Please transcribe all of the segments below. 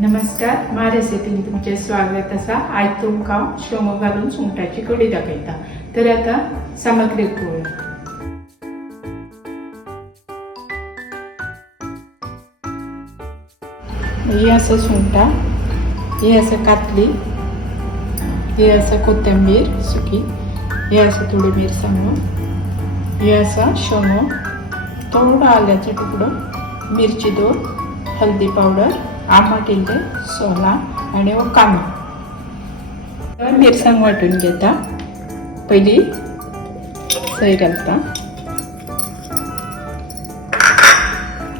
नमस्कार, मा रेसिपीन तुमचे स्वागत असा. आज तुमका शेंगो घालून सुंगटाची कढी दाखयता. तर आता सामग्री पळोवया. ही आसा सुंगटां, ही आसा कातली, ही आसा कोथिंबीर सुकी, ही आसा थोडी मिरसांगो, ही आसा शेंगो, थोडो आल्याचो तुकडो, मिरची 2, हल्दी पावडर, आमट इल्ले, सोला आणि हो कांदो. मिरसांग वाटून घेता. पहिली सय घालता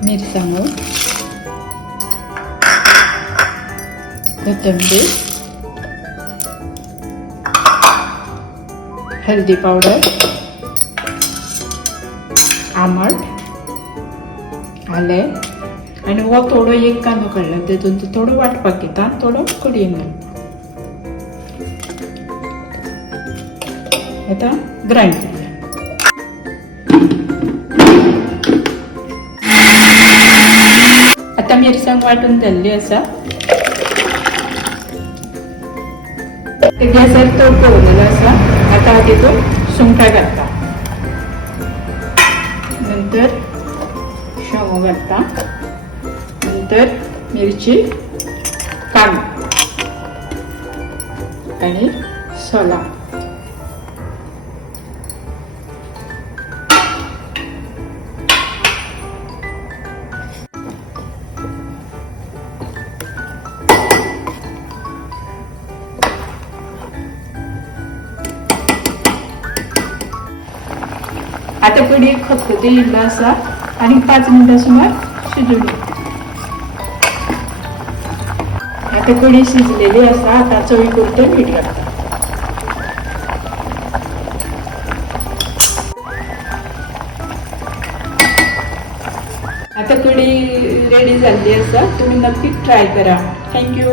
मिरसांगो, कोथिंबीर, हल्दी पावडर, आमट, आले आणि हो थोडो एक कांदो काढला तेतून तो थोडो वाटपाक घेता, थोडो कढयेन घालता. आता ग्राइंड करूया. आता मिरसांग वाटून जाल्ली आसा. गॅसार तोप दवरलेलो आसा. आता हातून सुंगटां घालता, नंतर शेंगो घालता, नंतर मिरची, कांदो आणि सोला. आता कढी खतखती इल्लो आसा आणि 5 मिनिटां सुमार शिजून घेता. आता कढी शिजलेली आसा. आता चवी पुरतें मीठ घालता. आता कढी रेडी झाली आसा. तुम्ही नक्कीच ट्राय करा. थँक्यू.